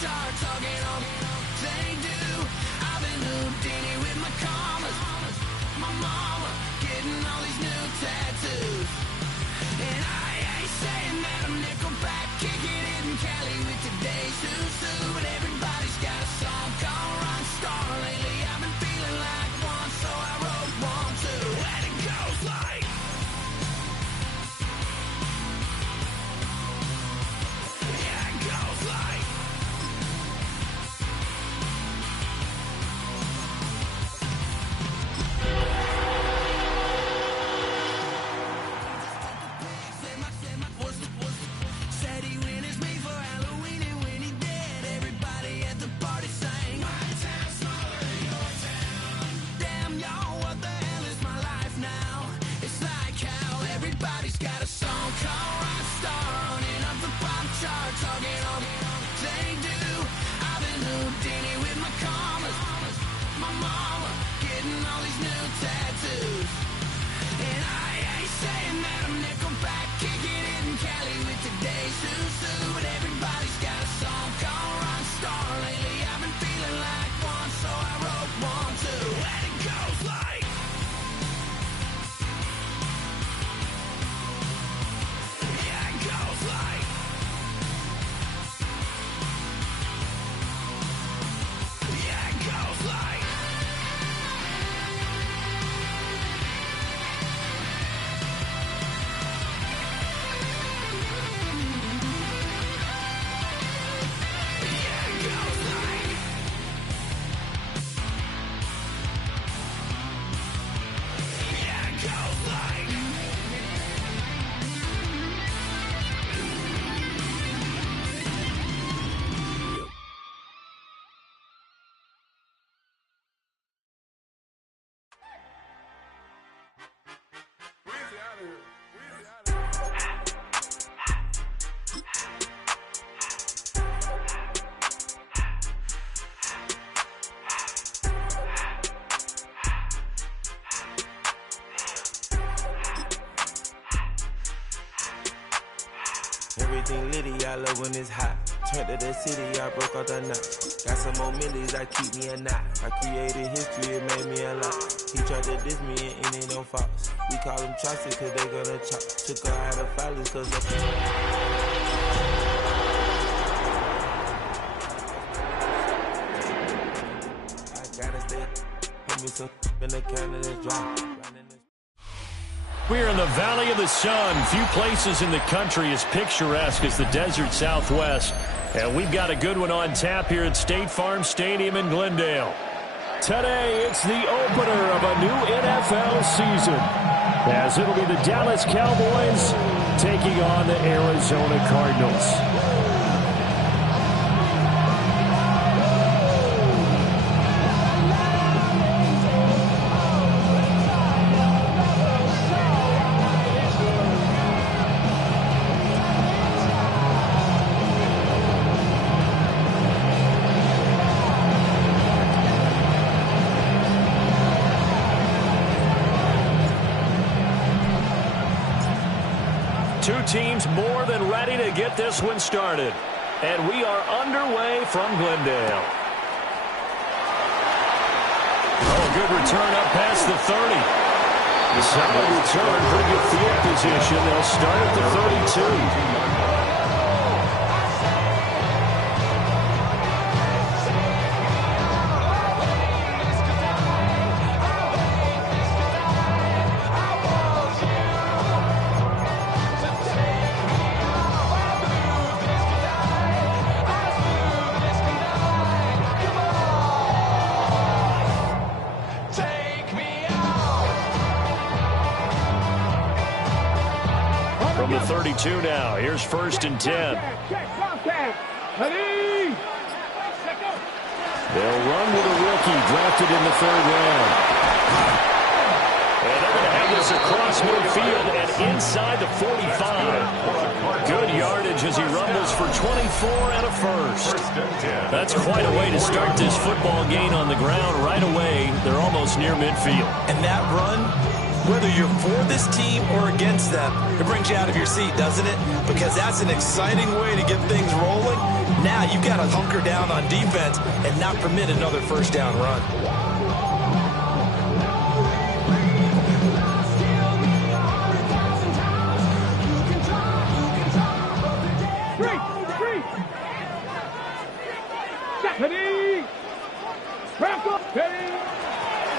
charts, I'll get on. They do. I've been Houdini with my commas. My mama getting all these new tattoos. And I ain't saying that I'm Nickelback, kicking it in Cali with today's who's. But everybody's got a song called Rock Star. Lately I've been feeling like one, so I wrote one too. And it goes like. Yeah, it goes like. Said he winters me for Halloween, and when he did, everybody at the party sang. My town smaller than your town. Damn, y'all, what the hell is my life now? It's like how everybody's got a song called Rock Star, running up the pop charts, all get on. They do. I've been Houdini with my commas. My mama getting all these new tattoos. And I ain't saying that I'm Nickelback, kicking it in Cali with today's who's. But everybody's got a song called Rock Star. Lately I've been feeling like one, so I wrote one too. And it goes like. Yeah, it goes like. Yeah, it goes like. Yeah, it goes like. Yeah, it goes like. Everything litty, I love when it's hot. Turned to the city, I broke out the knot. Got some more millies, I keep me a knot. I created history, it made me a lot. He tried to diss me and it don't false. We call them chopsticks cause they gonna chop. Took her out of filings cause of I gotta stay. Put me some in the can of this dry. We're in the Valley of the Sun. Few places in the country as picturesque as the desert Southwest. And we've got a good one on tap here at State Farm Stadium in Glendale. Today, it's the opener of a new NFL season, as it'll be the Dallas Cowboys taking on the Arizona Cardinals. Two teams more than ready to get this one started. And we are underway from Glendale. Oh, good return up past the 30. Solid return, pretty good field position. They'll start at the 32. From the 32 now, here's 1st and 10. They'll run with a rookie drafted in the 3rd round. And they're going to have this across midfield and inside the 45. Good yardage as he rumbles for 24 and a first. That's quite a way to start this football game on the ground right away. They're almost near midfield. And that run, whether you're for this team or against them, it brings you out of your seat, doesn't it? Because that's an exciting way to get things rolling. Now you've got to hunker down on defense and not permit another first down run.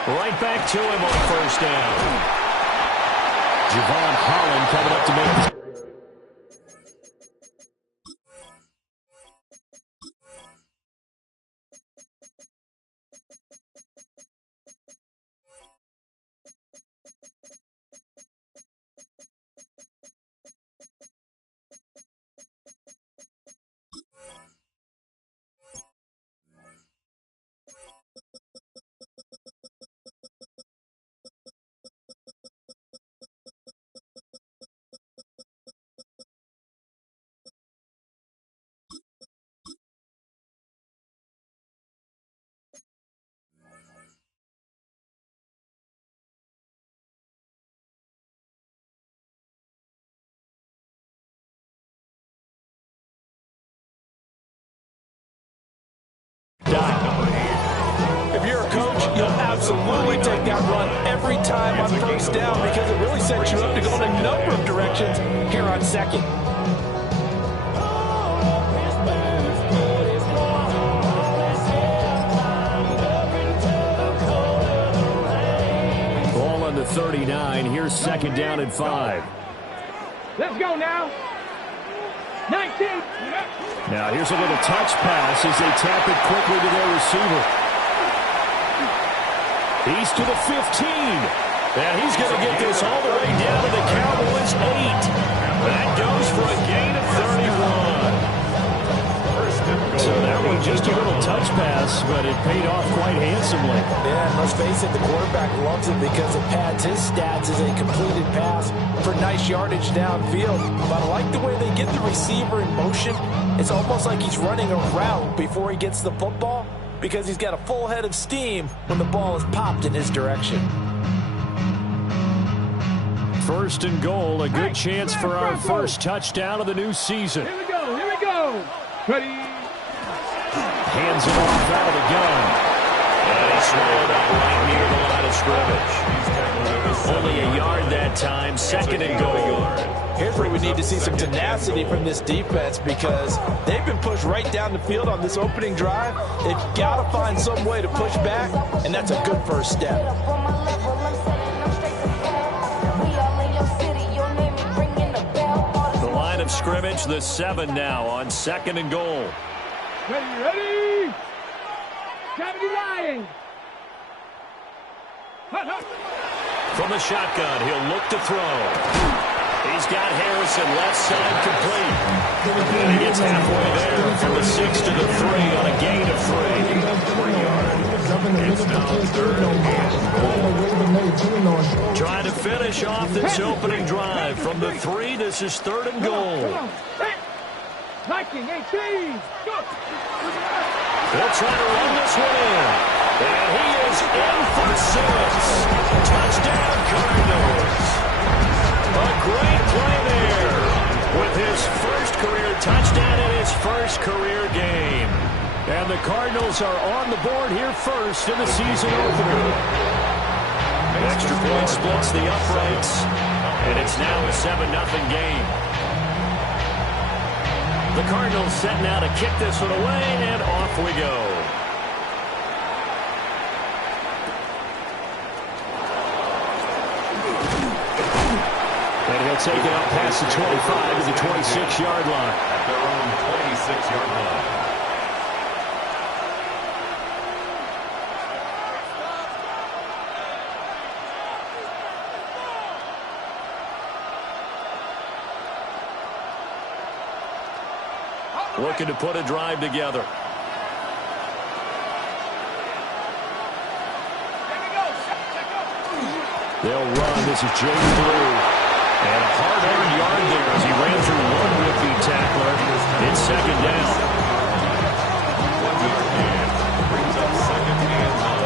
Right back to him on first down. Javon Holland coming up to make it. If you're a coach, you'll absolutely take that run every time on first down because it really sets you up to go in a number of directions here on second. Ball on the 39. Here's second down and 5. Let's go now. 19. Now here's a little touch pass as they tap it quickly to their receiver. He's to the 15. And he's going to get this all the way down to the Cowboys' 8. That goes for a gain of 31. So that one just a little touch pass, but it paid off quite handsomely. Yeah, and let's face it, the quarterback loves it because it pads his stats as a completed pass for nice yardage downfield. But I like the way they get the receiver in motion. It's almost like he's running a route before he gets the football because he's got a full head of steam when the ball is popped in his direction. First and goal, a good chance for our first touchdown of the new season. Here we go. Here we go. Ready. Hands it off out of the gun. And he swallowed up right near the line of scrimmage. Only a yard that time, second and goal. Here's where we need to see some tenacity from this defense because they've been pushed right down the field on this opening drive. They've got to find some way to push back, and that's a good first step. The line of scrimmage, the 7 now on second and goal. Ready, ready. 79. From the shotgun, he'll look to throw. He's got Harrison left side complete. And he gets halfway there from the 6 to the 3 on a gain of 3. It's now third and goal. Trying to finish off this opening drive. From the 3, this is third and goal. 19, 18. Go. They'll try to run this one in. And he is in for 6. Touchdown, Cardinals. A great play there with his first career touchdown in his first career game. And the Cardinals are on the board here first in the season opener. Extra point splits the uprights, and it's now a 7-0 game. The Cardinals setting out to kick this one away, and off we go. And he'll take it up past the 25 to the 26-yard line. At their own 26-yard line. Looking to put a drive together. They'll run. This is James Blue. And a hard-earned yard there as he ran through one would-be tackler. It's second down. 1 yard gain brings up second and 9.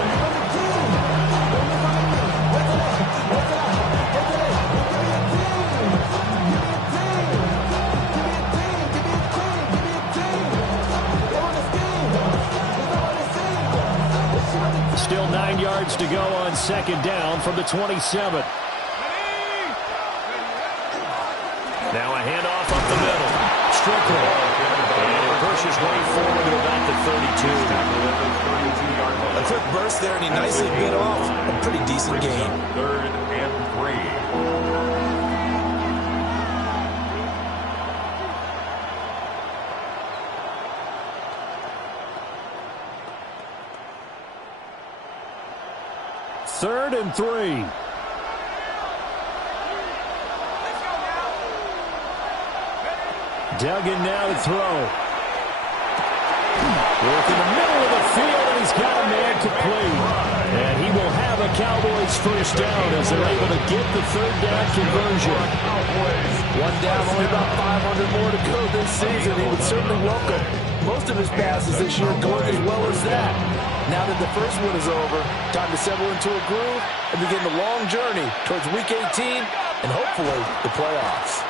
yards to go on second down from the 27. Now a handoff up the middle. Strickland. And he pushes way forward to about the 32. A quick burst there, and he nicely bit off a pretty decent gain. 3rd and 3. Third and 3. Duggan now to throw. Work in the middle of the field, and he's got a man complete. And he will have a Cowboys first down as they're able to get the third down conversion. One down, only about 500 more to go this season. He would certainly welcome most of his passes this year going as well as that. Now that the first one is over, time to settle into a groove and begin the long journey towards Week 18 and hopefully the playoffs.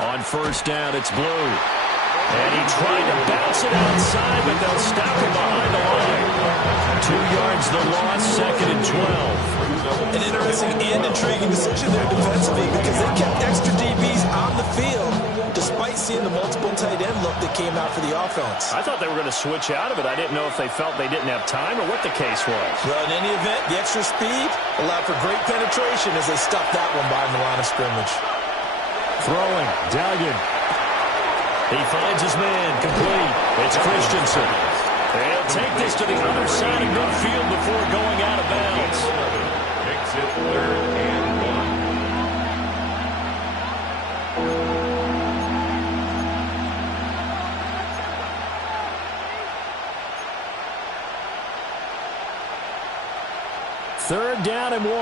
On first down, it's Blue. And he tried to bounce it outside, but they'll stop him behind the line. 2 yards the loss, second and 12. An interesting and intriguing decision there defensively because they kept extra DBs on the field despite seeing the multiple tight end look that came out for the offense. I thought they were going to switch out of it. I didn't know if they felt they didn't have time or what the case was. Well, in any event, the extra speed allowed for great penetration as they stuffed that one behind the line of scrimmage. Throwing, Duggan. He finds his man, complete. It's Christensen. They'll take this to the other side of midfield before going out of bounds. Makes it 3rd and 1. Third down and 1.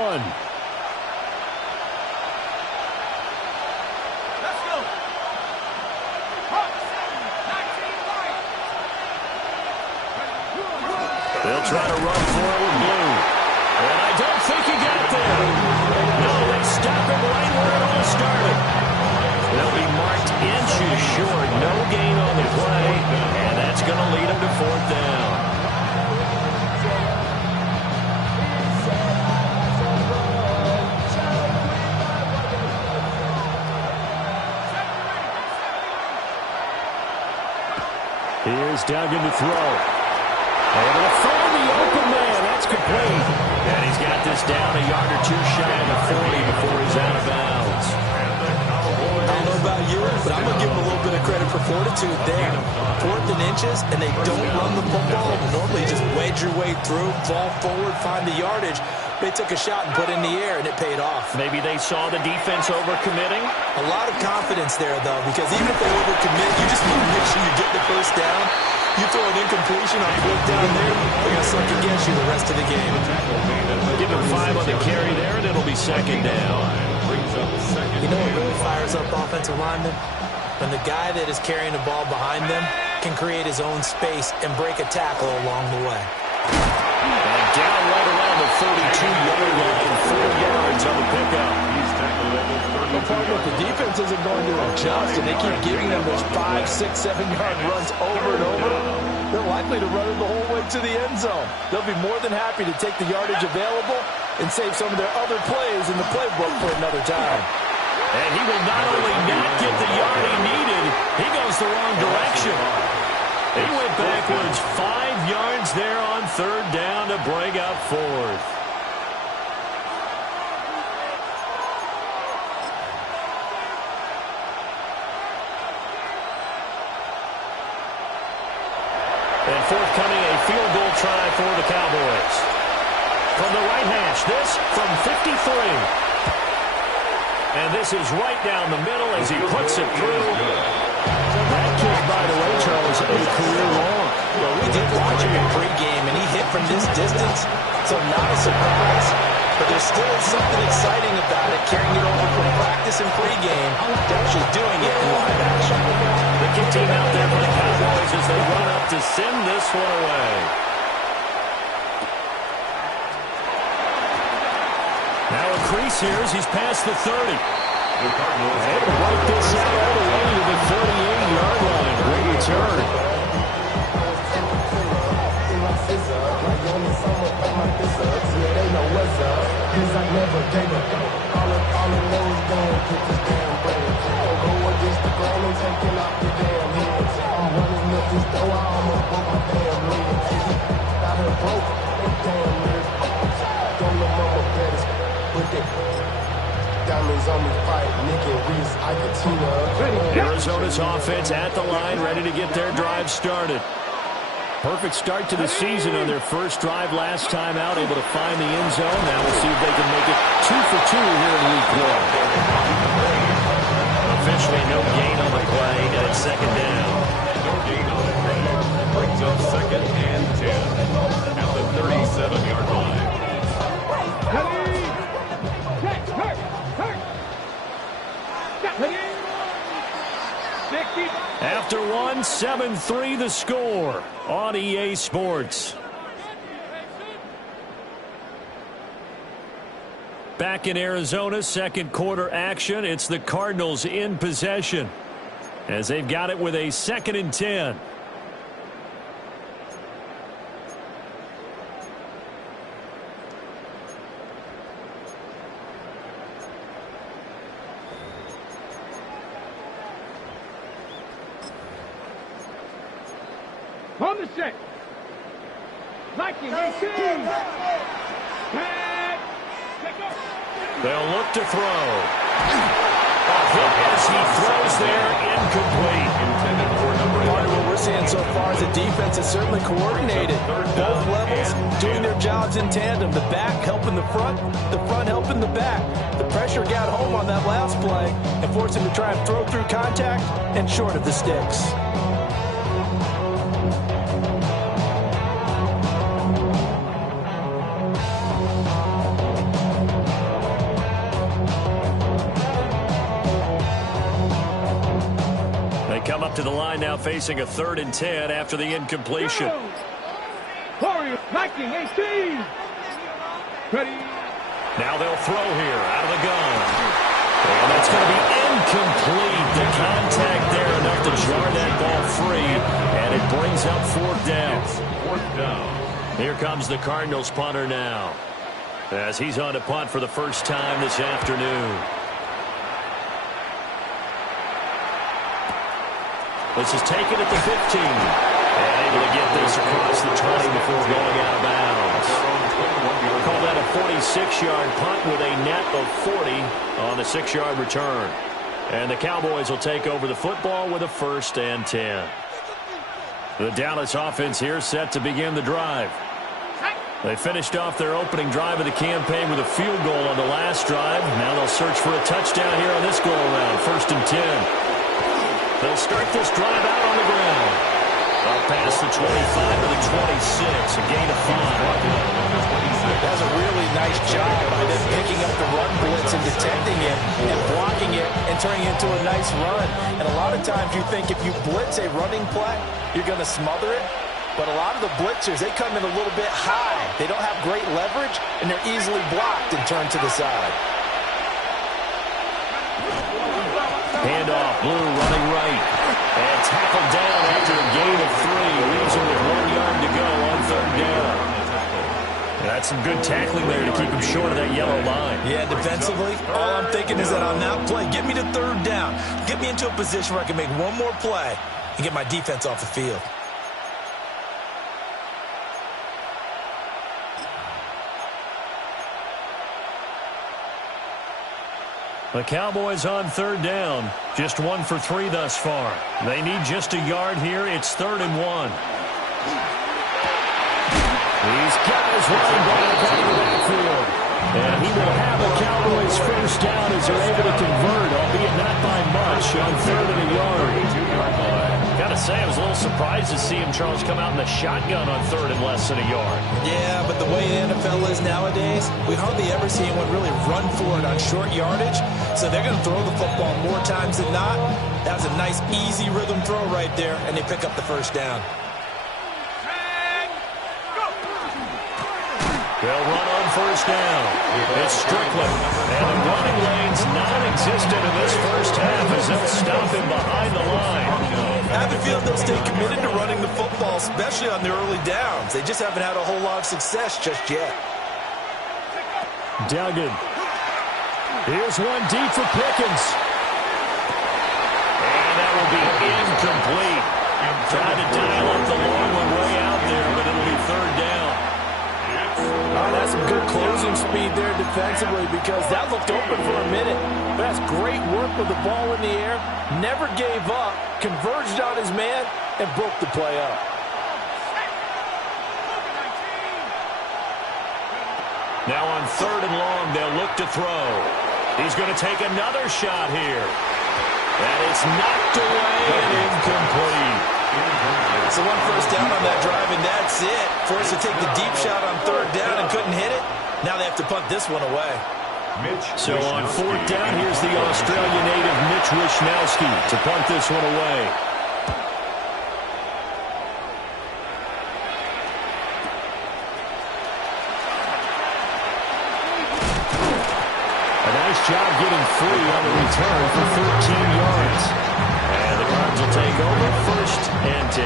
They'll try to run for it with Blue. And I don't think he got there. No, they stop him right where it all started. They'll be marked inches short. No gain on the play. And that's going to lead them to fourth down. Here's Duggan to throw. Able to find the open man. That's complete. And he's got this down a yard or two shy of the 40 before he's out of bounds. I don't know about you, but I'm going to give them a little bit of credit for fortitude there. 4th and inches, and they don't run the football. Normally just wedge your way through, fall forward, find the yardage. They took a shot and put it in the air, and it paid off. Maybe they saw the defense overcommitting. A lot of confidence there, though, because even if they overcommit, you just want to make sure you get the first down. You throw an incompletion on 4th down there, they're going to suck against you the rest of the game. Give them 5 on the carry there, and it'll be second down. You know what really fires up offensive linemen? When the guy that is carrying the ball behind them can create his own space and break a tackle along the way. And down right around the 32-yard line, 4 yards on the pickup. The part that the defense isn't going to adjust, and they keep giving them those 5, 6, 7-yard runs over and over, they're likely to run it the whole way to the end zone. They'll be more than happy to take the yardage available and save some of their other plays in the playbook for another time. And he will not only not get the yard he needed, he goes the wrong direction. He went backwards 5 yards there on third down to bring up fourth. And forthcoming, a field goal try for the Cowboys. From the right hash, this from 53. And this is right down the middle as he puts it through. That kick, by the way, Charles, a career long. Well, we did watch him in pregame, and he hit from this distance, so not a surprise. But there's still something exciting about it, carrying it over from practice and pregame to actually doing it in live action. The kick team out there for the Cowboys as they run up to send this one away. Now a crease here as he's past the 30. They wipe this out all the way to the 48-yard line. Great return. cause I never gave up. All I know is going to this damn brand. Don't go against the grain and taking off your damn hands. I'm running up this door, I almost broke my damn legs. Got her broke, that damn nerve. Don't know mama better, but they diamonds on me fight, Nick and Reese, I can tune up. Arizona's offense at the line, ready to get their drive started. Perfect start to the season on their first drive last time out, able to find the end zone. Now we'll see if they can make it 2 for 2 here in week 1. Officially no gain on the play, and it's second down. No gain on the play. Brings up 2nd and 10 at the 37-yard line. After one, 7-3 the score on EA Sports. Back in Arizona, second quarter action. It's the Cardinals in possession as they've got it with a 2nd and 10. On the set. Liking 18. Tag. They'll look to throw. A hit as he throws there, incomplete. Intended for number Part of what we're seeing so far is the defense is certainly coordinated. Both levels doing their jobs in tandem. The back helping the front helping the back. The pressure got home on that last play and forced him to try and throw through contact and short of the sticks. Come up to the line now, facing a 3rd and 10 after the incompletion. Warriors liking 18. Ready. Now they'll throw here out of the gun. And that's going to be incomplete. The contact there enough to jar that ball free. And it brings up 4th down. 4th down. Here comes the Cardinals punter now, as he's on to punt for the first time this afternoon. This is taken at the 15. And able to get this across the 20 before going out of bounds. Call that a 46-yard punt with a net of 40 on the 6-yard return. And the Cowboys will take over the football with a 1st and 10. The Dallas offense here set to begin the drive. They finished off their opening drive of the campaign with a field goal on the last drive. Now they'll search for a touchdown here on this go-around. 1st and 10. They'll start this drive out on the ground. Up past the 25 to the 26. A gain of 5. That's a really nice job by them picking up the run blitz and detecting it and blocking it and turning it into a nice run. And a lot of times you think if you blitz a running play, you're going to smother it. But a lot of the blitzers, they come in a little bit high. They don't have great leverage, and they're easily blocked and turned to the side. Handoff, Blue running right. And tackled down after a gain of 3. Leaves him with 1 yard to go on 3rd down. That's some good tackling there to keep him short of that yellow line. Yeah, defensively, all I'm thinking is that on that play, get me to 3rd down. Get me into a position where I can make one more play and get my defense off the field. The Cowboys on 3rd down. Just 1 for 3 thus far. They need just a yard here. It's 3rd and 1. He's got his running back out of the backfield. And he will have the Cowboys 1st down as they're able to convert, albeit not by much, on 3rd and a yard. Gotta say, I was a little surprised to see him, Charles, come out in the shotgun on 3rd and less than a yard. Yeah, but the way the NFL is nowadays, we hardly ever see anyone really run for it on short yardage. So they're going to throw the football more times than not. That was a nice, easy rhythm throw right there, and they pick up the 1st down. They'll run on 1st down. It's Strickland. And the running lane's non-existent in this first half as they'll stop him behind the line. I have a feeling they'll stay committed to running the football, especially on the early downs. They just haven't had a whole lot of success just yet. Duggan. Here's one deep for Pickens. And that will be incomplete. Trying to dial up the long one way out there, but it'll be third down. Oh, that's some good closing speed there defensively because that looked open for a minute. But that's great work with the ball in the air. Never gave up, converged on his man, and broke the play up. Now on third and long, they'll look to throw. He's going to take another shot here. And it's knocked away and incomplete. So one first down on that drive, and that's it. Forced to take the deep shot on third down and couldn't hit it. Now they have to punt this one away. So on fourth down, here's the Australia native Mitch Wishnowsky to punt this one away. A nice job getting free on the return for 13 yards. And the Cardinals will take over first and 10.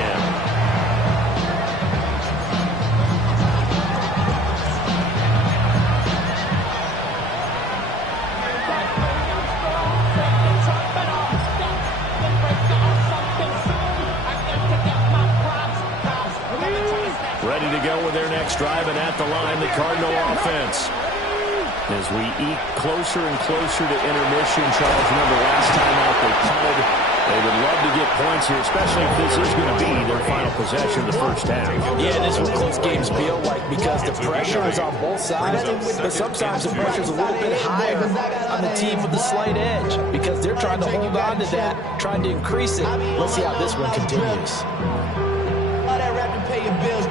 Ready to go with their next drive, and at the line, the Cardinal offense. As we eke closer and closer to intermission, Charles, remember last time out they punted. They would love to get points here, especially if this is going to be their final possession of the first half. Yeah, and this is what close games feel like because the pressure is on both sides, but sometimes the pressure is a little bit higher on the team with the slight edge because they're trying to hold on to that, trying to increase it. Let's see how this one continues. All that rapping pay your bills.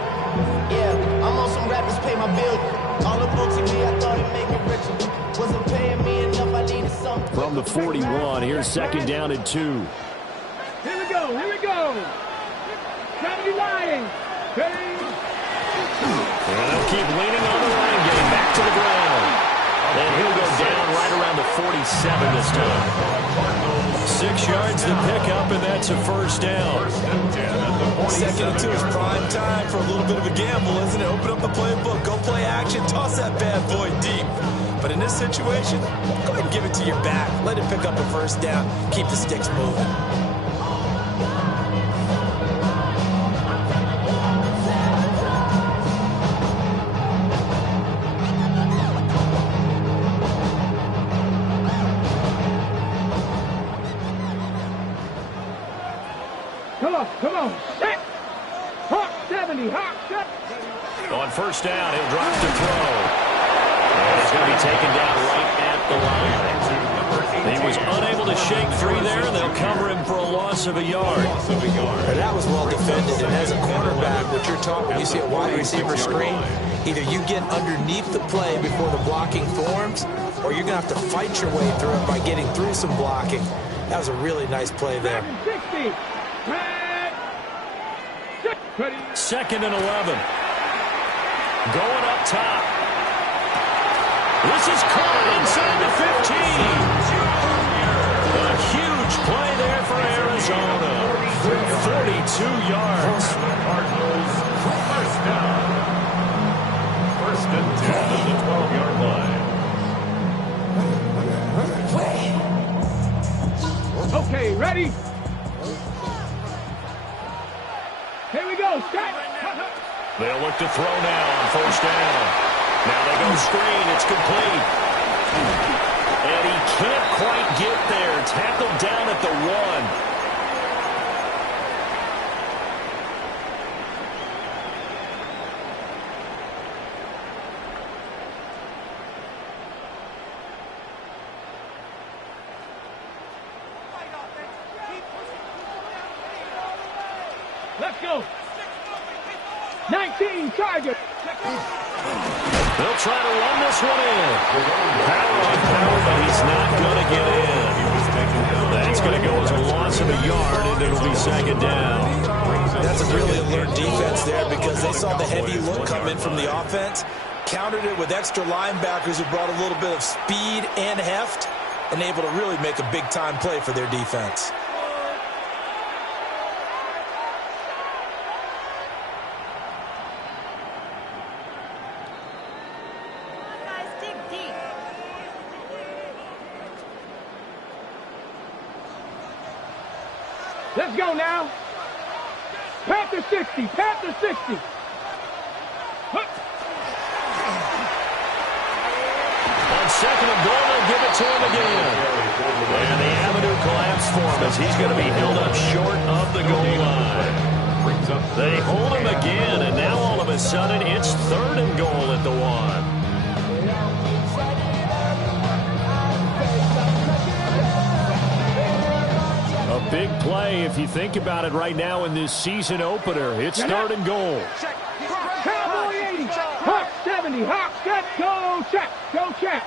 Yeah, I'm on some rappers pay my bills. All the books in me, I thought it made me richer. Wasn't paying me enough, I needed something. From the 41, here's second down and 2. Here we go, here we go. Trying to be lying. Ready? And they'll keep leaning on the line, getting back to the ground. And he'll go down right around the 47 this time. 6 yards to pick up, and that's a first down. Second and 2 is prime time for a little bit of a gamble, isn't it? Open up the playbook, go play action, toss that bad boy deep. But in this situation, go ahead and give it to your back. Let it pick up a first down. Keep the sticks moving. Come on. Set. Hawk 70, Hawk 70. On first down, he'll drop to throw. And he's going to be taken down right at the line. He was unable to shake free there, and they'll cover him for a loss of a yard. That was well defended, and as a cornerback, what you're talking, when you see a wide receiver screen, either you get underneath the play before the blocking forms, or you're going to have to fight your way through it by getting through some blocking. That was a really nice play there. 60. Second and 11. Going up top. This is caught inside the 15. A huge play there for Arizona. 42 yards. Cardinals, first down. First and 10 at the 12-yard line. Okay, ready? Here we go. Set. They'll look to throw now on first down. Now they go screen. It's complete. And he can't quite get there. Tackled down at the 1. Let's go. 19 target. They'll try to run this one in. Power on power, but he's not going to get in. That's going to go as a loss of a yard, and it'll be second down. That's a really alert defense there because they saw the heavy look come in from the offense, countered it with extra linebackers who brought a little bit of speed and heft, and able to really make a big-time play for their defense. Guys, dig deep. Let's go now. Panther 60. Panther 60. On second and goal, they'll give it to him again. And the avenue collapsed for him as he's going to be held up short of the goal line. They hold him again, and now all of a sudden it's third and goal at the 1. A big play if you think about it right now in this season opener. It's third and goal. Cowboy 80. Hawk 70. Hawk set. Go check. Go check.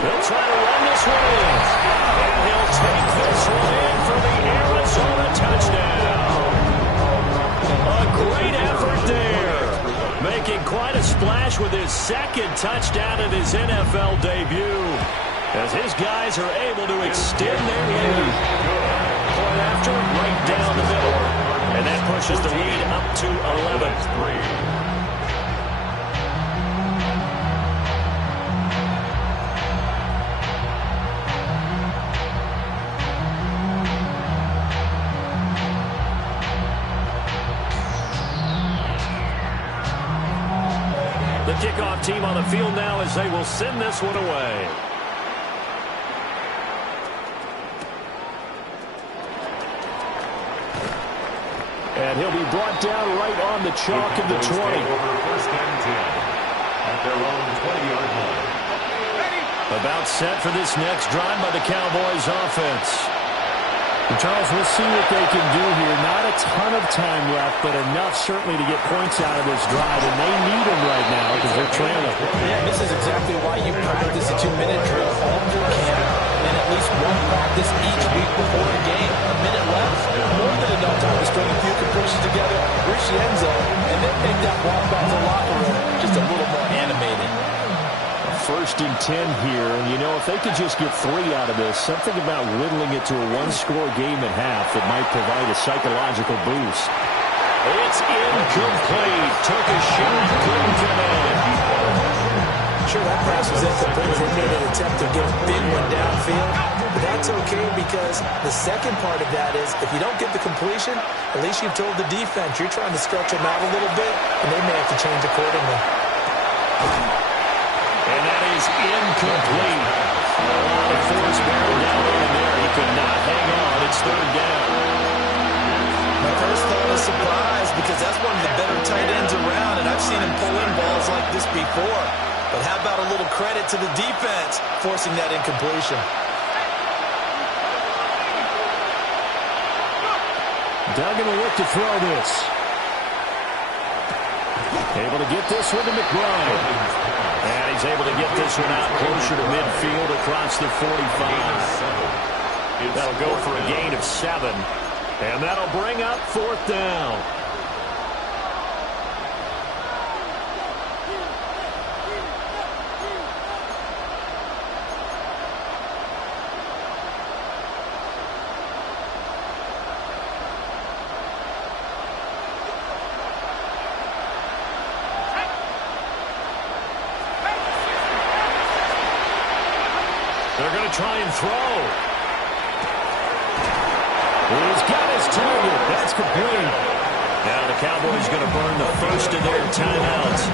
They'll try to run this one in. And he'll take this one in for the Arizona touchdown. A great effort there. Making quite a splash with his second touchdown in his NFL debut. As his guys are able to extend their lead. Point after, right down the middle. And that pushes the lead up to 11. The kickoff team on the field now as they will send this one away. And he'll be brought down right on the chalk of the 20. First and 10 at their own 20-yard line. About set for this next drive by the Cowboys offense. And Charles, we'll see what they can do here. Not a ton of time left, but enough certainly to get points out of this drive, and they need them right now because they're trailing. Yeah, this is exactly why you practice a 2-minute drill all through camp and at least one practice each week before a game. A minute left, more than enough time to string a few compressions together, reach the end zone, and then take that walk back to the locker room just a little more animated. First and 10 here, and you know, if they could just get 3 out of this, something about whittling it to a one-score game at half that might provide a psychological boost. It's incomplete. Took a shot, couldn't get in. Sure, that pass was incomplete. They made an attempt to get a big one downfield, but that's okay because the second part of that is if you don't get the completion, at least you've told the defense you're trying to stretch them out a little bit, and they may have to change accordingly. And that is incomplete. A lot of force bearing down on him there. He could not hang on. It's third down. My first thought is surprise because that's one of the better tight ends around, and I've seen him pull in balls like this before. But how about a little credit to the defense forcing that incompletion? Duggan will look to throw this. Able to get this one to McBride. And he's able to get this one out closer to midfield across the 45. That'll go for a gain of 7. And that'll bring up fourth down. They're going to try and throw. He's got his target. That's complete. Now the Cowboys going to burn the first of their timeouts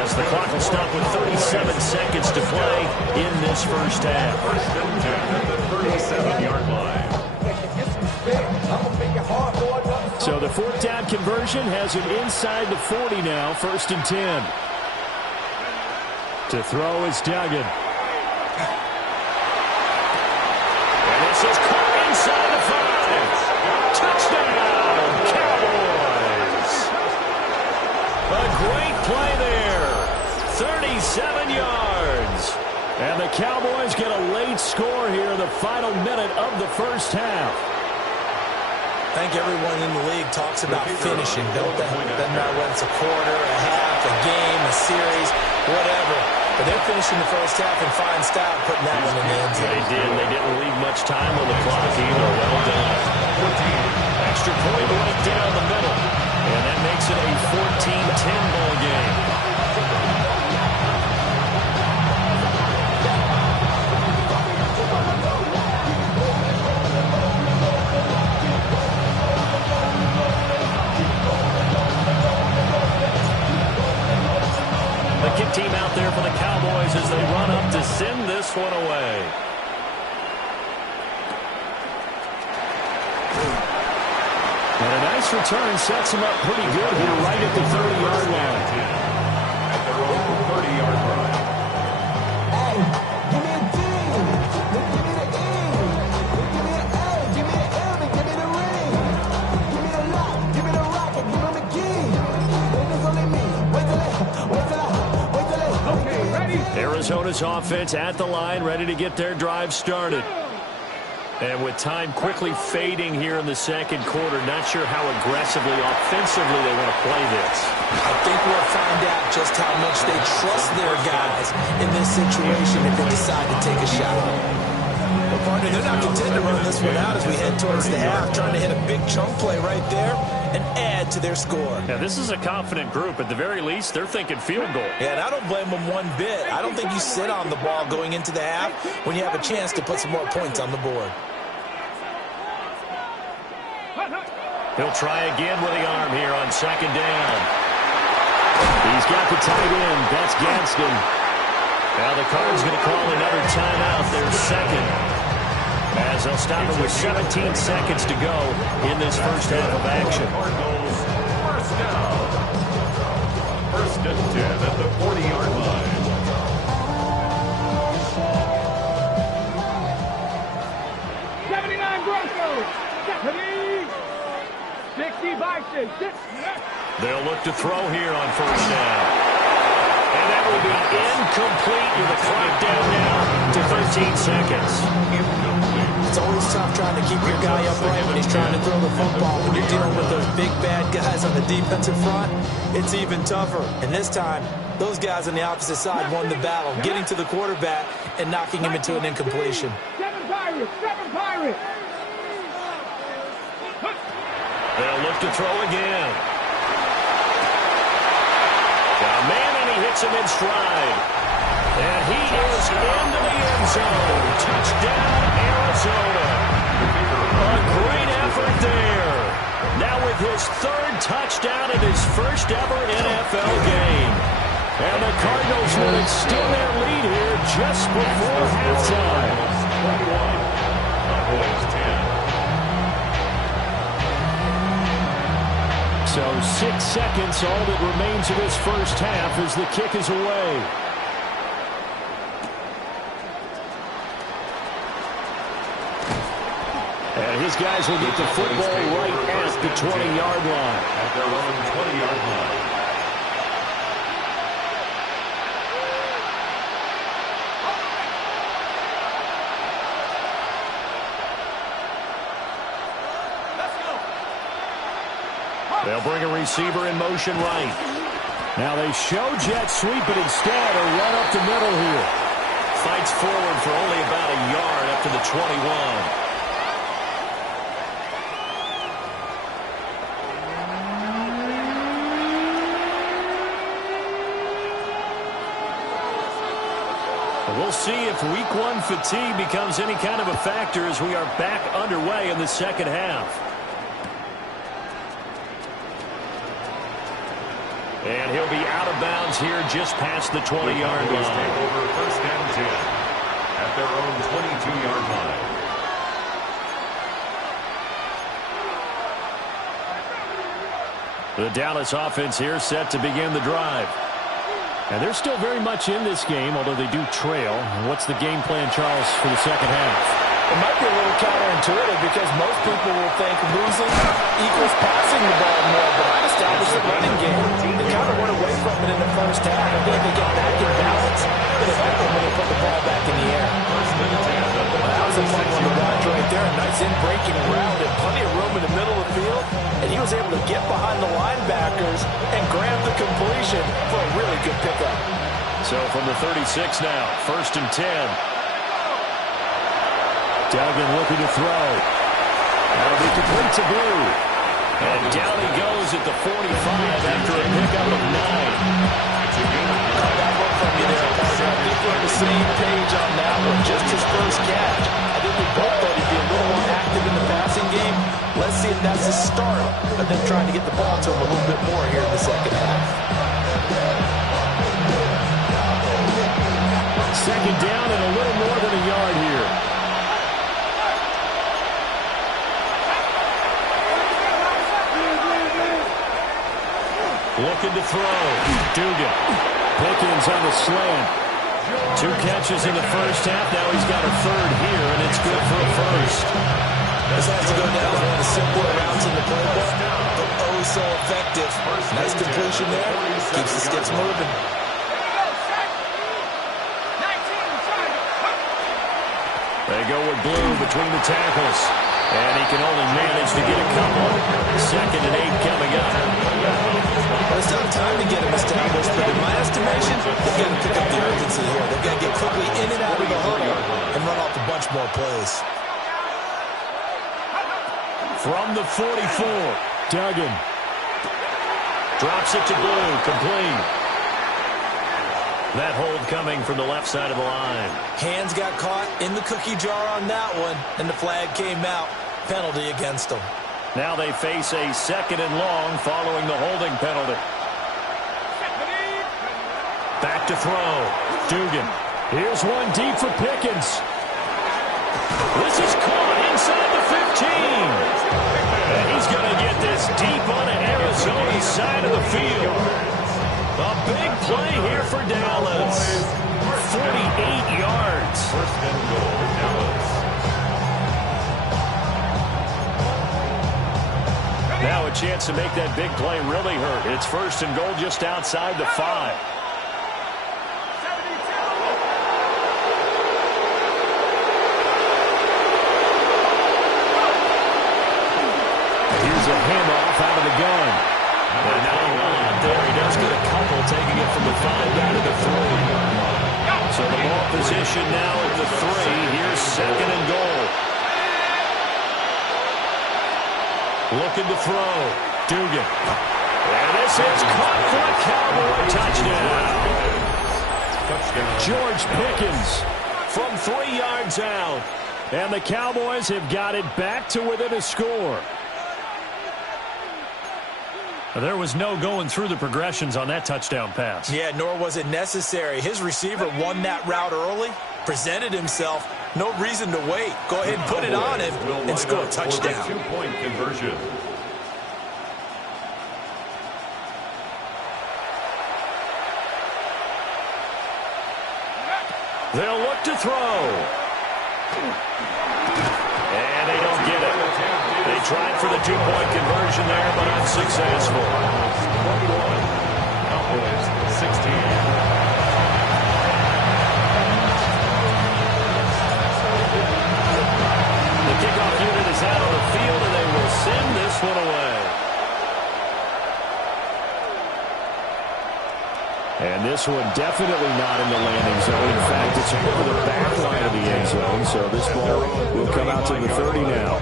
as the clock will stop with 37 seconds to play in this first half. First and 10 at the 37-yard line. So the fourth down conversion has him inside the 40 now. First and 10. To throw is Duggan. And this is caught inside the 5. Touchdown, Cowboys. A great play there. 37 yards. And the Cowboys get a late score here in the final minute of the first half. I think everyone in the league talks about finishing, don't they? Doesn't matter whether it's a quarter, a half, a game, a series, whatever. But they're finishing the first half in fine style, putting that one in the end zone. They did. They didn't leave much time on the clock either. Well done. Extra point right down the middle. And that makes it a 14-10 ball game. The kick team out there for the Cowboys as they run up to send this one away. And a nice return sets them up pretty good here right at the 30-yard line. At their own 30-yard line. Hey, give me a D. Give me the E. Give me an A. Give me an M. And give me the ring. Give me the lock. Give me the rocket. Give me the key. It's only me. Wait till it. Okay, ready? Arizona's offense at the line, ready to get their drive started. And with time quickly fading here in the second quarter, not sure how aggressively, offensively they want to play this. I think we'll find out just how much they trust their guys in this situation if they decide to take a shot. Well, partner, they're not content to run this one out as we head towards the half, trying to hit a big chunk play right there and add to their score. Yeah, this is a confident group. At the very least, they're thinking field goal. Yeah, and I don't blame them one bit. I don't think you sit on the ball going into the half when you have a chance to put some more points on the board. He'll try again with the arm here on second down. He's got the tight end. That's Gadsden. Now the Cards going to call another timeout, their second, as they'll stop it with 17 seconds to go in this first half of action. First down. First and 10 at the 40-yard line. They'll look to throw here on first down. And that will be incomplete with the clock down now to 13 seconds. It's always tough trying to keep your guy upright when he's trying to throw the football. When you're dealing with those big bad guys on the defensive front, it's even tougher. And this time, those guys on the opposite side won the battle, getting to the quarterback and knocking him into an incompletion. Seven Pirates! They'll look to throw again. Got a man, and he hits him in stride. And he is into the end zone. Touchdown, Arizona. A great effort there. Now with his third touchdown in his first ever NFL game. And the Cardinals will extend their lead here just before halftime. 21. Cowboys 10. So 6 seconds, all that remains of this first half as the kick is away. And his guys will get the football right at the 20-yard line. At their own 20-yard line. They'll bring a receiver in motion right. Now they show jet sweep, but instead a run up the middle here. Fights forward for only about a yard up to the 21. We'll see if week one fatigue becomes any kind of a factor as we are back underway in the second half. And he'll be out of bounds here just past the 20-yard line. Take over first and 10 at their own 22-yard line. The Dallas offense here set to begin the drive. And they're still very much in this game, although they do trail. What's the game plan, Charles, for the second half? It might be a little counterintuitive because most people will think losing equals passing the ball more, but I've established a running game. They kind of went away from it in the first half. I think they get back in balance in the second when they put the ball back in the air. That was a fun one to watch right there. A nice in-breaking route and plenty of room in the middle of the field. And he was able to get behind the linebackers and grab the completion for a really good pickup. So from the 36 now, first and 10. Duggan looking to throw. That'll be complete to Blue. And down he goes at the 45 after a pickup of 9. That look from you there, partner. I think we're on the same page on that one. Just his first catch. I think we both thought he'd be a little more active in the passing game. Let's see if that's the start of them trying to get the ball to him a little bit more here in the second half. Second down and a little more than a yard here. Looking to throw. Dugan. Pickens on the slant. 2 catches in the first half. Now he's got a third here, and it's good for a first. This has to go down as one of the simpler routes in the playbook, but oh so effective. Nice completion there. Keeps the sticks moving. They go with Blue between the tackles. And he can only manage to get a couple. 2nd and 8 coming up. Well, it's not time to get him established, but in my estimation, they've got to pick up the urgency here. They've got to get quickly in and out of the huddle and run off a bunch more plays. From the 44, Duggan. Drops it to Blue, complete. That hold coming from the left side of the line. Hands got caught in the cookie jar on that one, and the flag came out. Penalty against them. Now they face a 2nd and long following the holding penalty. Back to throw. Dugan. Here's one deep for Pickens. This is caught inside the 15. And he's going to get this deep on the Arizona side of the field. A big play here for Dallas. 48 yards. First and goal, Dallas. Now a chance to make that big play really hurt. It's 1st and goal just outside the 5. Here's a handoff out of the gun. And now out there, he does get a couple, taking it from the 5 down to the 3. So the ball position now at the 3. Here's 2nd and goal. Looking to throw. Dugan. And this is caught for a Cowboy touchdown. George Pickens from 3 yards out. And the Cowboys have got it back to within a score. There was no going through the progressions on that touchdown pass. Yeah, nor was it necessary. His receiver won that route early, presented himself. No reason to wait. Go ahead and put it on him and score a touchdown. 2-point conversion. They'll look to throw. And they don't get it. They tried for the 2-point conversion there, but unsuccessful. 21. Cowboys 16. The kickoff unit is out on the field, and they will send this one away. And this one definitely not in the landing zone. In fact, it's over the back line of the end zone, so this ball will come out to the 30 now.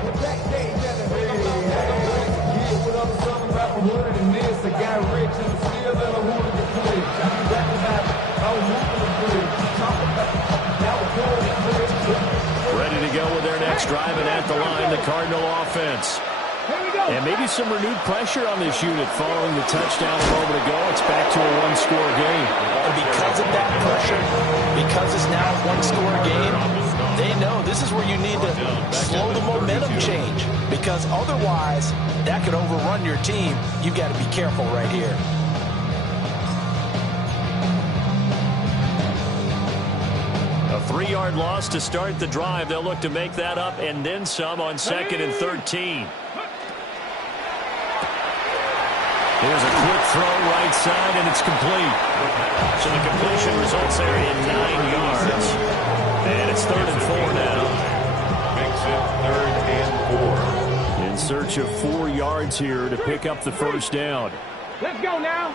Ready to go with their next drive, and at the line, the Cardinal offense. And maybe some renewed pressure on this unit following the touchdown a moment ago. It's back to a one-score game. And because of that pressure, because it's now a one-score game, they know this is where you need to slow the momentum change. Because otherwise, that could overrun your team. You've got to be careful right here. A 3-yard loss to start the drive. They'll look to make that up and then some on 2nd and 13. Here's a quick throw right side, and it's complete. So the completion results there in 9 yards. And it's 3rd and 4 now. Makes it 3rd and 4. In search of 4 yards here to pick up the first down. Let's go now.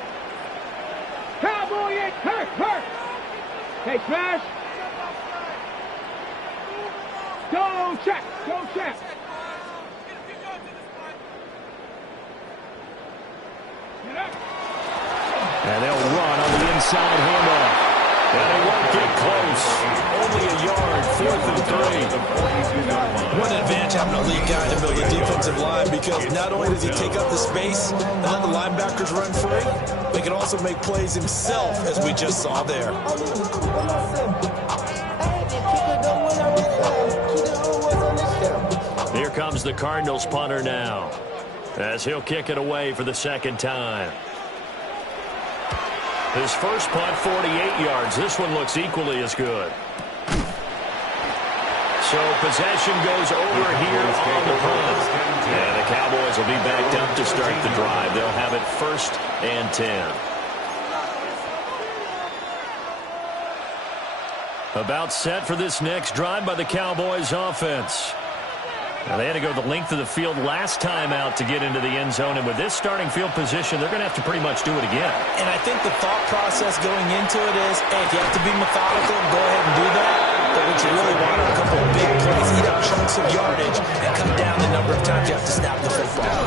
Cowboy, hurt. Hey, smash. Go check. And they'll run on the inside handoff. And they won't get close. Only a yard, 4th and 3. What an advantage having a lead guy in the middle of the defensive line, because not only does he take up the space and let the linebackers run free, but he can also make plays himself, as we just saw there. Here comes the Cardinals punter now, as he'll kick it away for the second time. His first punt, 48 yards. This one looks equally as good. So possession goes over here on the punt. And the Cowboys will be backed up to start the drive. They'll have it 1st and 10. About set for this next drive by the Cowboys offense. Now, they had to go the length of the field last time out to get into the end zone, and with this starting field position, they're going to have to pretty much do it again. And I think the thought process going into it is, hey, if you have to be methodical, go ahead and do that. But what you really want are a couple of big plays, eat up chunks of yardage, and cut down the number of times you have to snap the football.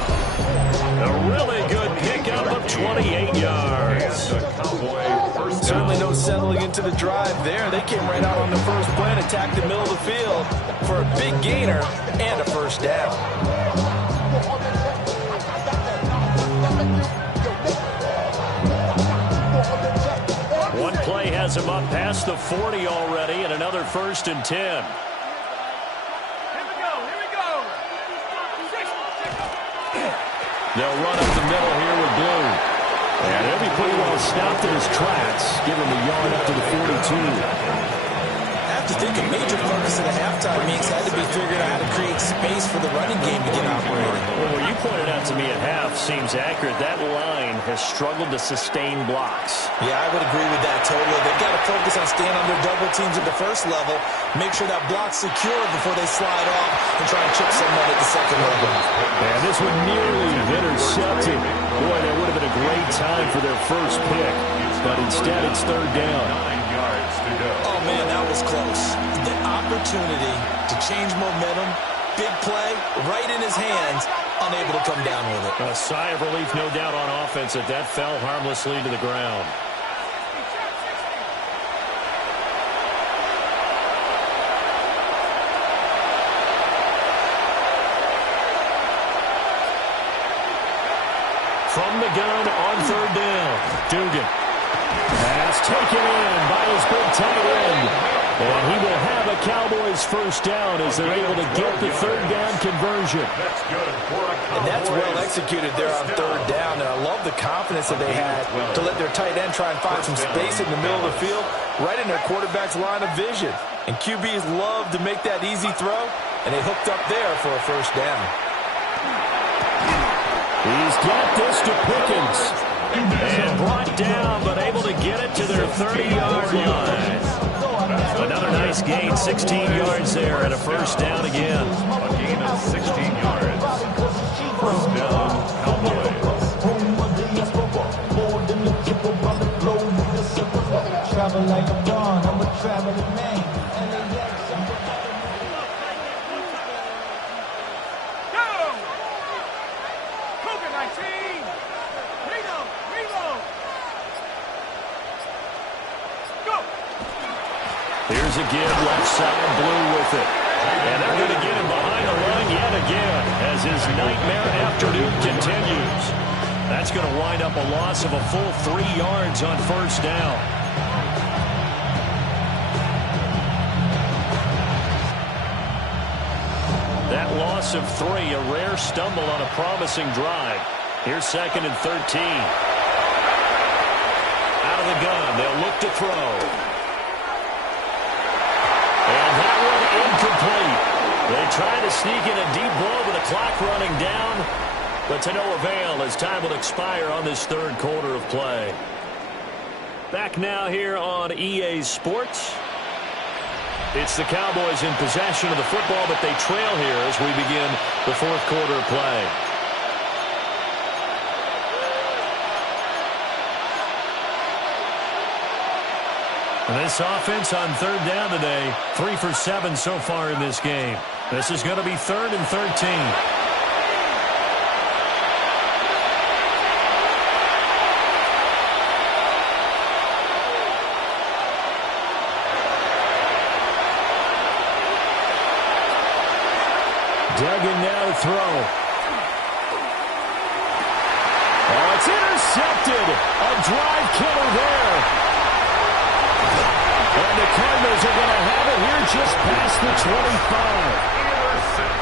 A really good pickup of 28 yards. Certainly no settling into the drive there. They came right out on the first play and attacked the middle of the field for a big gainer and a first down. One play has him up past the 40 already, and another 1st and 10. Here we go. They'll run up the middle here with Blue. And he'll be pretty well stopped in his tracks. Give him a yard up to the 42. I have to think a major focus of the halftime meetings had to be figuring out how to create space for the running game to get operating. Well, what you pointed out to me at half seems accurate. That line has struggled to sustain blocks. Yeah, I would agree with that totally. They've got to focus on staying on their double teams at the first level, make sure that block's secure before they slide off and try and chip someone at the second level. And this one nearly intercepted. Boy, that would have been a great time for their first pick. But instead, it's 3rd down. 9 yards to go. Oh, man, that was close. The opportunity to change momentum, big play, right in his hands, unable to come down with it. A sigh of relief, no doubt, on offense that fell harmlessly to the ground. From the gun on 3rd down, Dugan. Pass taken in by his big tight end. And he will have a Cowboys first down as they're able to get the 3rd down conversion. That's good for a Cowboys. And that's well executed there on 3rd down. And I love the confidence that they had to let their tight end try and find some space in the middle of the field, right in their quarterback's line of vision. And QBs love to make that easy throw, and they hooked up there for a first down. He's got this to Pickens. And brought down, but able to get it to their 30-yard line. Another nice gain, 16 yards there, and a first down again. A gain of 16 yards. First down, Cowboys. Travel like a dawn, I'm a traveling man. Here's a give, left side, Blue with it. And they're going to get him behind the line yet again as his nightmare afternoon continues. That's going to wind up a loss of a full 3 yards on first down. That loss of 3, a rare stumble on a promising drive. Here's 2nd and 13. Out of the gun, they'll look to throw. And that one incomplete. They try to sneak in a deep ball with the clock running down, but to no avail as time will expire on this 3rd quarter of play. Back now here on EA Sports. It's the Cowboys in possession of the football, but they trail here as we begin the 4th quarter of play. And this offense on 3rd down today, 3 for 7 so far in this game. This is going to be 3rd and 13. Duggan now to throw. Oh, it's intercepted. A drive killer there. And the Cardinals are going to have it here just past the 25.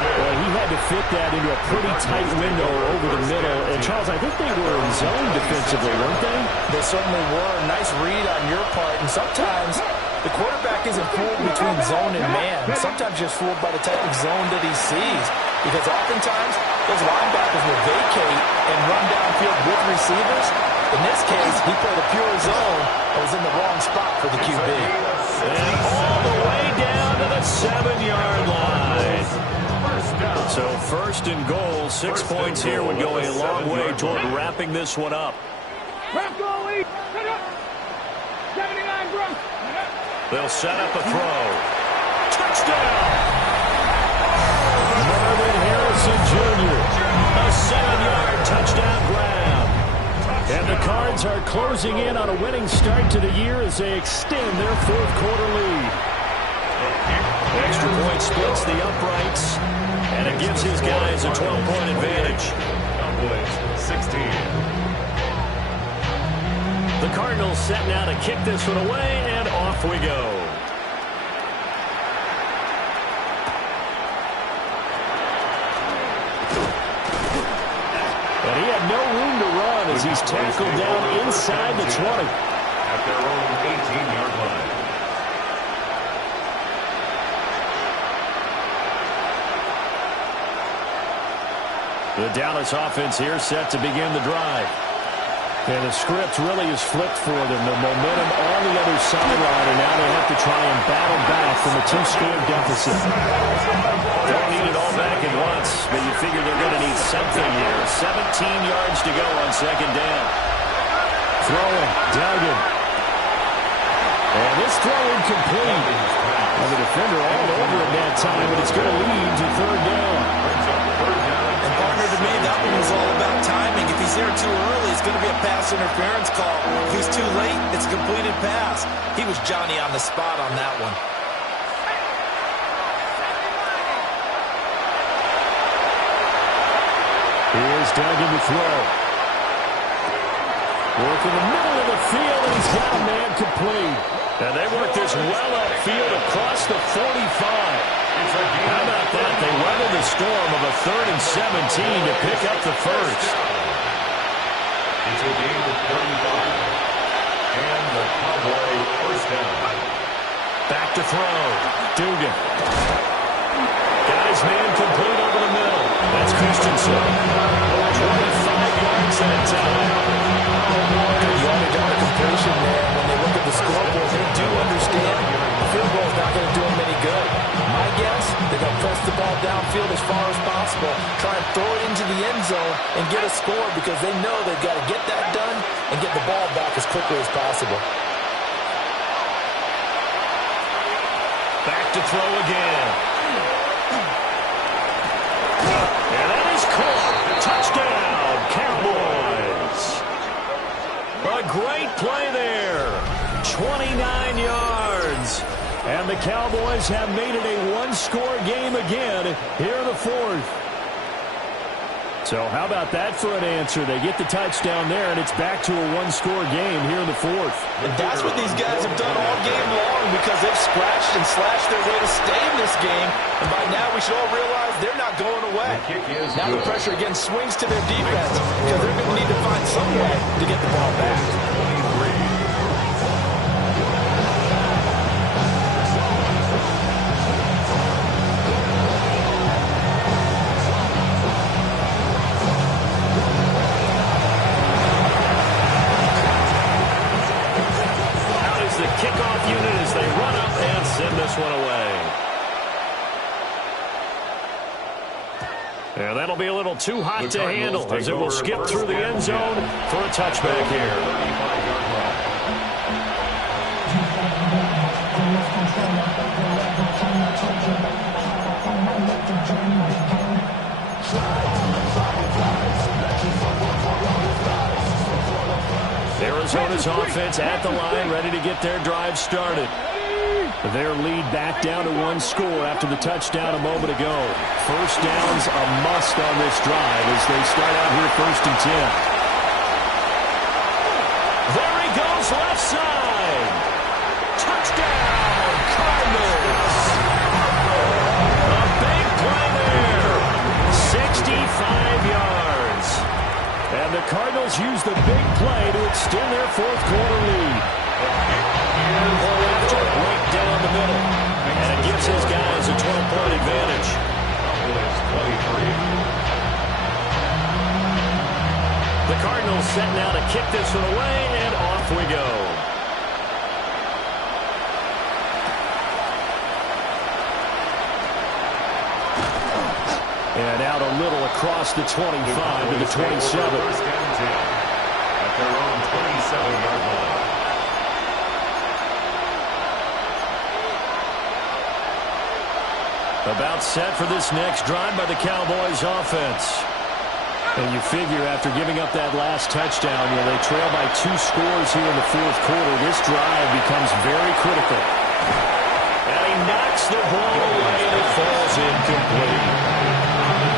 Well, he had to fit that into a pretty tight window over the middle. And, Charles, I think they were in zone defensively, weren't they? They certainly were. Nice read on your part. And sometimes the quarterback isn't fooled between zone and man. Sometimes just fooled by the type of zone that he sees. Because oftentimes those linebackers will vacate and run downfield with receivers. In this case, he played a pure zone and was in the wrong spot for the QB. And all the way down to the 7-yard line. So first and goal, 6 points here would go a long way toward wrapping this one up. They'll set up a throw. Touchdown! Marvin Harrison Jr. A 7-yard touchdown grab. And the Cards are closing in on a winning start to the year as they extend their fourth quarter lead. Extra point splits the uprights, and it gives his guys a 12-point advantage. Cowboys 16. The Cardinals set now to kick this one away, and off we go. And he had no room to run as he's tackled down inside the 20. At their own 18-yard line. The Dallas offense here set to begin the drive. And the script really is flipped for them. The momentum on the other sideline, and now they have to try and battle back from a 2-score deficit. Don't need it all back at once, but you figure they're going to need something here. 17 yards to go on second down. Throwing, Duggan. And this throw incomplete. Well, the defender all over it that time, but it's going to lead to third down. And partner, to me, that one was all about timing. If he's there too early, it's going to be a pass interference call. If he's too late, it's a completed pass. He was Johnny on the spot on that one. Here's Duggan to throw. Work in the middle of the field, and he's got a man complete. And they work this well upfield across the 45. How about that? They weathered the storm of a 3rd and 17 to pick up the first. It's a game of 35. And the Cowboy first down. Back to throw. Dugan. Got his man complete over the middle. That's Christensen. 25 yards that time. Good yardage on the completion there. When they look at the scoreboard, they do understand the field goal is not going to do them any good. My guess, they're going to press the ball downfield as far as possible, try and throw it into the end zone and get a score because they know they've got to get that done and get the ball back as quickly as possible. Back to throw again. And that is caught. Touchdown, Cowboys. A great play there. 29 yards. And the Cowboys have made it a one-score game again here in the fourth. So how about that for an answer? They get the touchdown there, and it's back to a one-score game here in the fourth. And that's what these guys have done all game long because they've scratched and slashed their way to stay in this game. And by now we should all realize they're not going away. Now the pressure again swings to their defense because they're going to need to find some way to get the ball back. Kickoff unit as they run up and send this one away. And that'll be a little too hot to handle as it will skip through the end zone for a touchback here. Arizona's offense at the line, ready to get their drive started. Their lead back down to one score after the touchdown a moment ago. First down's a must on this drive as they start out here 1st and 10. There he goes, left side. Touchdown, Cardinals. A big play there. 65 yards. And the Cardinals use the big play to extend their 4th quarter lead. Pull after it right down the middle. And it gives his guys a 12-point advantage. The Cardinals set now to kick this one away, and off we go. And out a little across the 25 to the 27. At their own 27-yard line. About set for this next drive by the Cowboys offense. And you figure after giving up that last touchdown, they trail by 2 scores here in the 4th quarter. This drive becomes very critical. And he knocks the ball away and it falls incomplete.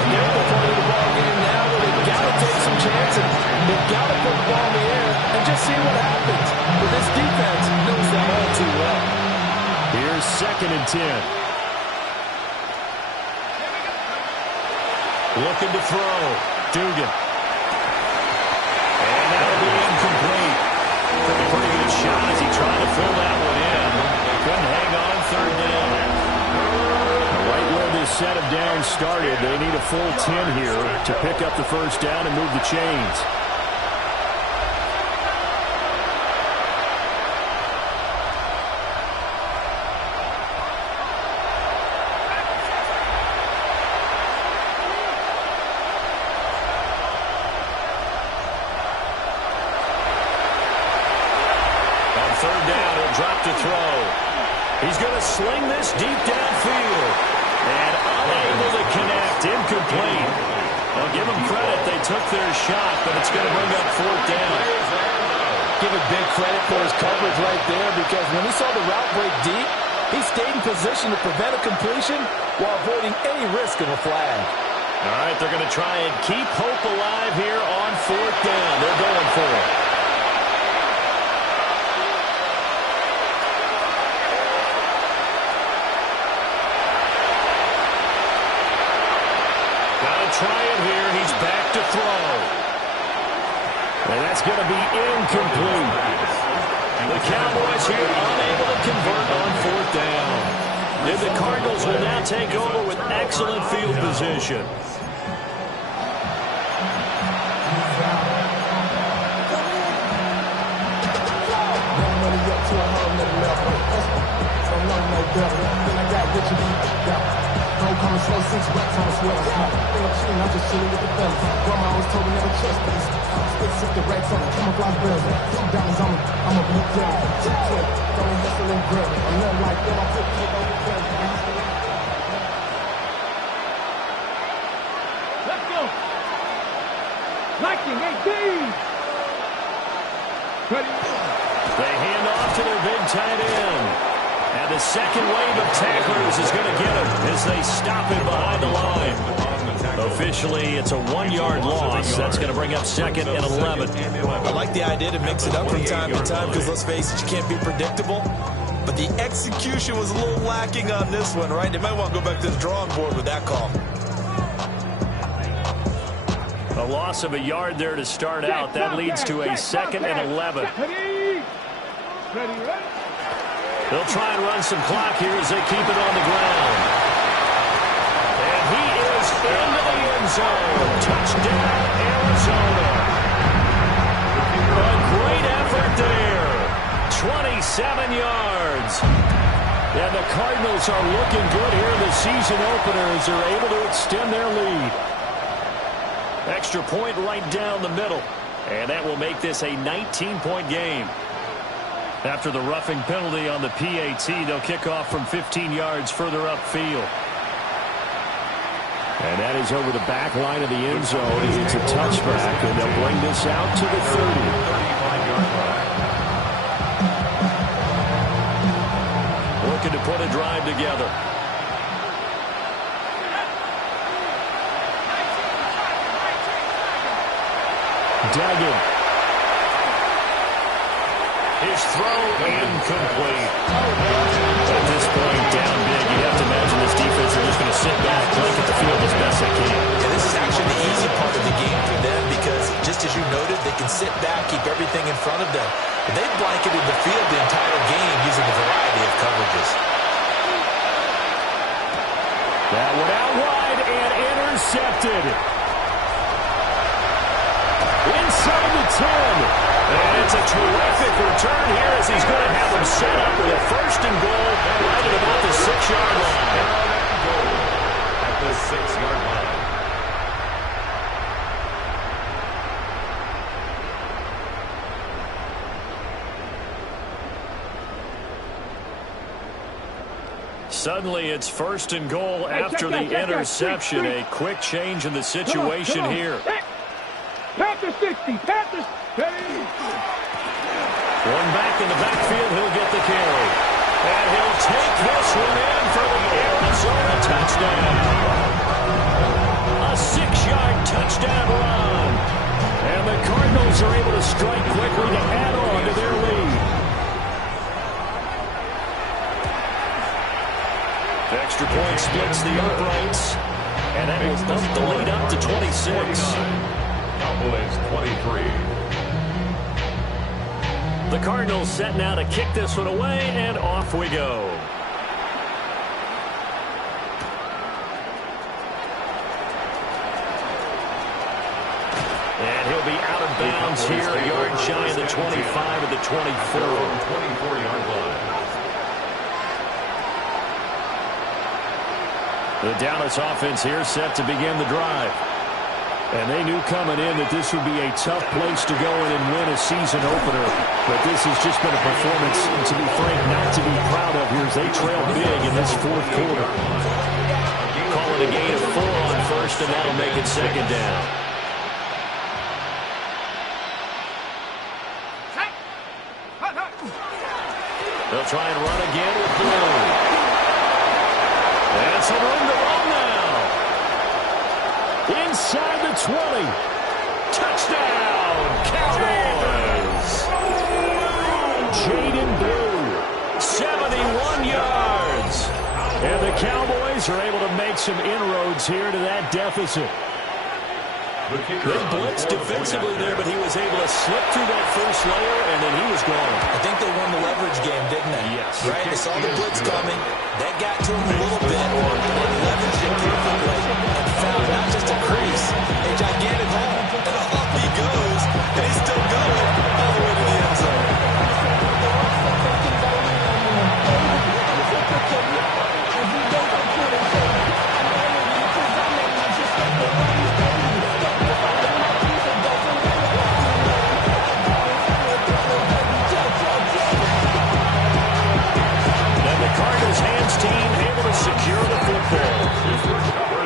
They're at the point of the ball game now where they've got to take some chances. They've got to put the ball in the air and just see what happens. But this defense knows that all too well. Here's 2nd and 10. Looking to throw. Dugan. And that'll be incomplete. Took a pretty good shot as he tried to fill that one in. Couldn't hang on 3rd down. Right where this set of downs started, they need a full 10 here to pick up the 1st down and move the chains. He's going to sling this deep downfield. And unable to connect. Incomplete. I'll give them credit. They took their shot, but it's going to bring up 4th down. Give it big credit for his coverage right there because when he saw the route break deep, he stayed in position to prevent a completion while avoiding any risk of a flag. All right, they're going to try and keep hope alive here on 4th down. They're going for it. Try it here. He's back to throw. And that's going to be incomplete. The Cowboys here unable to convert on 4th down. And the Cardinals will now take over with excellent field position. Don't come and slow 6 racks on the swell. I'm just chilling with the fellas. Grandma always told me never trust these. Stick 60 racks on the camouflage bells. 2 diamonds on me, I'm a blue girl. 2 quick, don't hustle and grab. I'm nothing like that, I put take over the Let's go. Liking 18. They hand off to their big tight end. And the second wave of tacklers is going to get him as they stop him behind the line. Officially, it's a 1-yard loss. That's going to bring up 2nd and 11. I like the idea to mix it up from time to time because, let's face it, you can't be predictable. But the execution was a little lacking on this one, right? They might want to go back to the drawing board with that call. A loss of a yard there to start out. That leads to a 2nd and 11. Ready. They'll try and run some clock here as they keep it on the ground. And he is into the end zone. Touchdown, Arizona. A great effort there. 27 yards. And the Cardinals are looking good here in the season opener as they're able to extend their lead. Extra point right down the middle. And that will make this a 19-point game. After the roughing penalty on the PAT, they'll kick off from 15 yards further upfield. And that is over the back line of the end zone. It's a touchback, and they'll bring this out to the 30. Looking to a drive together. Daggett. His throw incomplete. At this point, down big, you have to imagine this defense is just going to sit back, blanket the field as best they can. Yeah, this is actually the easy part of the game for them because, just as you noted, they can sit back, keep everything in front of them. But they've blanketed the field the entire game using a variety of coverages. That one out wide and intercepted. Inside the 10. And it's a terrific return here as he's going to have them set up with a first and goal right at about the 6-yard line. At the 6-yard line. Suddenly it's first and goal after the interception. A quick change in the situation here. Panther 60. Panthers. One back in the backfield. He'll get the carry. And he'll take this one in for the Arizona touchdown. A 6-yard touchdown run. And the Cardinals are able to strike quickly to add on to their lead. The extra point splits the uprights. And that will bump the lead up to 26. Cowboys 23. The Cardinals set now to kick this one away, and off we go. And he'll be out of bounds here, a yard shy of the 25 of the 24. 24-yard line. The Dallas offense here set to begin the drive. And they knew coming in that this would be a tough place to go in and win a season opener. But this has just been a performance, to be frank, not to be proud of here as they trail big in this fourth quarter. Call it a gain of 4 on first, and that'll make it second down. They'll try and run again with Blue. And some room to run now. Inside the 20. Touchdown, Cowboys. Jaden Blue, 71 yards. And the Cowboys are able to make some inroads here to that deficit. They blitzed defensively there, but he was able to slip through that first layer, and then he was gone. I think they won the leverage game, didn't they? Yes. Right? They saw the blitz coming. That got to him a little bit. They leveraged it perfectly and found not just a crease, a gigantic hole. And off he goes, and he's still going all the way to the end zone. Team able to secure the football.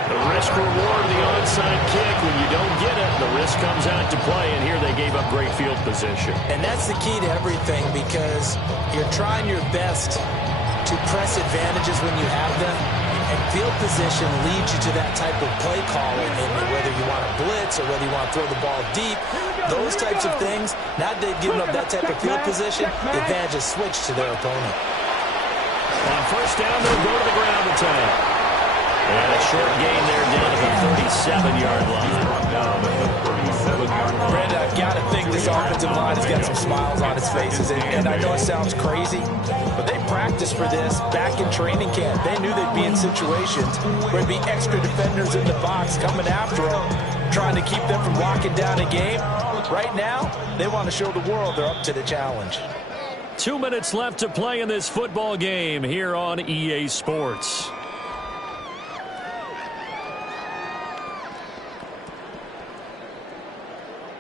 The risk reward of the onside kick. When you don't get it, the risk comes out to play, and here they gave up great field position. And that's the key to everything because you're trying your best to press advantages when you have them, and field position leads you to that type of play calling, and whether you want to blitz or whether you want to throw the ball deep, those types of things. Now that they've given up that type of field position, the advantage is switched to their opponent. On first down, they'll go to the ground attack. And a short gain there down to the 37-yard line. Brandon, I've got to think this offensive line has got some smiles on its faces. And I know it sounds crazy, but they practiced for this back in training camp. They knew they'd be in situations where there'd be extra defenders in the box coming after them, trying to keep them from locking down a game. Right now, they want to show the world they're up to the challenge. 2 minutes left to play in this football game here on EA Sports.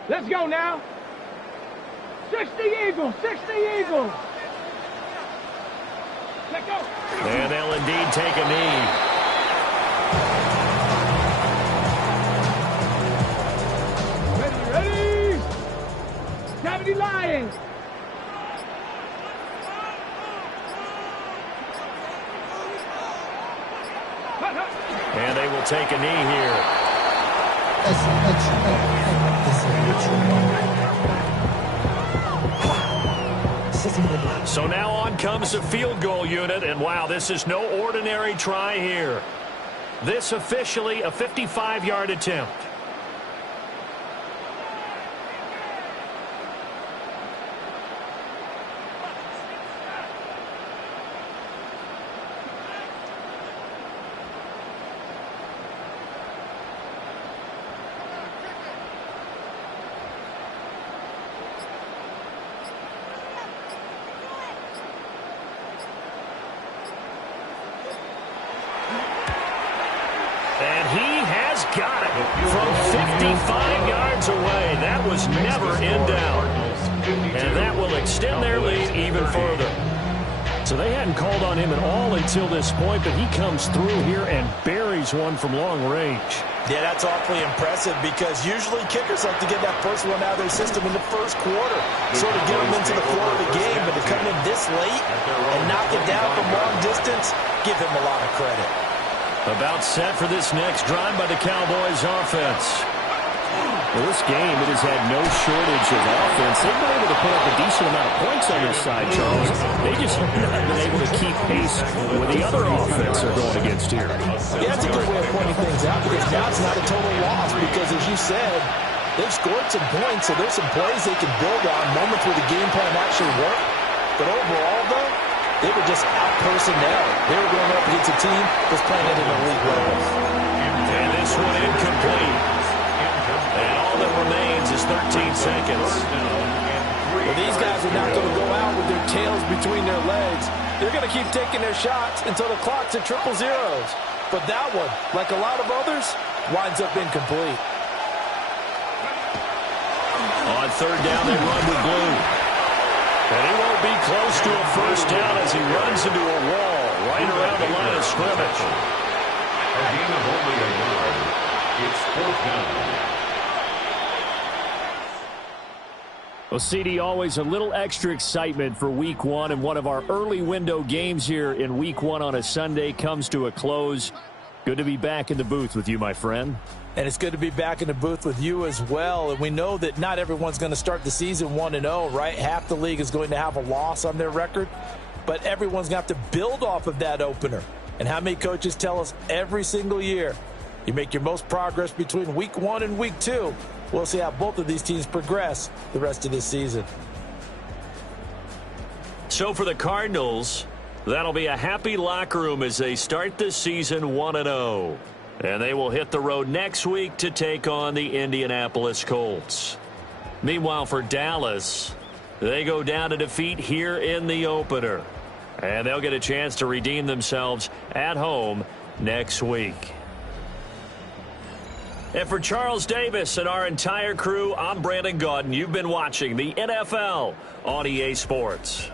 Let's go now. 60 Eagles, 60 Eagles. Let's go. And they'll indeed take a knee. Ready? Cavity lying. And they will take a knee here. So now on comes the field goal unit, and wow, this is no ordinary try here. This officially a 55-yard attempt. And he has got it from 55 yards away. That was never in doubt. And that will extend their lead even further. So they hadn't called on him at all until this point, but he comes through here and buries one from long range. Yeah, that's awfully impressive because usually kickers like to get that first one out of their system in the first quarter, sort of get them into the flow of the game, but to come in this late and knock it down from long distance, give him a lot of credit. About set for this next drive by the Cowboys offense. Well, this game, it has had no shortage of offense. They've been able to put up a decent amount of points on this side, Charles. They just haven't been able to keep pace with the other offense they're going against here. Yeah, that's a good way of pointing things out because now it's not a total loss because, as you said, they've scored some points, so there's some plays they can build on, moments where the game plan actually worked. But overall, though, they were just out-personnel. They were going up against a team that's playing at an elite level. And this one incomplete. And all that remains is 13 seconds. Well, these guys are not going to go out with their tails between their legs. They're going to keep taking their shots until the clock's at triple zeros. But that one, like a lot of others, winds up incomplete. On third down, they run with blue. And he won't be close to a first down as he runs into a wall right around the line of scrimmage. A gain of only a yard. It's fourth down. Well, CD, always a little extra excitement for Week 1, and one of our early window games here in Week 1 on a Sunday comes to a close. Good to be back in the booth with you, my friend. And it's good to be back in the booth with you as well. And we know that not everyone's going to start the season 1-0, right? Half the league is going to have a loss on their record. But everyone's going to have to build off of that opener. And how many coaches tell us every single year, you make your most progress between Week 1 and Week 2. We'll see how both of these teams progress the rest of this season. So for the Cardinals, that'll be a happy locker room as they start the season 1-0. And they will hit the road next week to take on the Indianapolis Colts. Meanwhile, for Dallas, they go down to defeat here in the opener. And they'll get a chance to redeem themselves at home next week. And for Charles Davis and our entire crew, I'm Brandon Gaudin. You've been watching the NFL on EA Sports.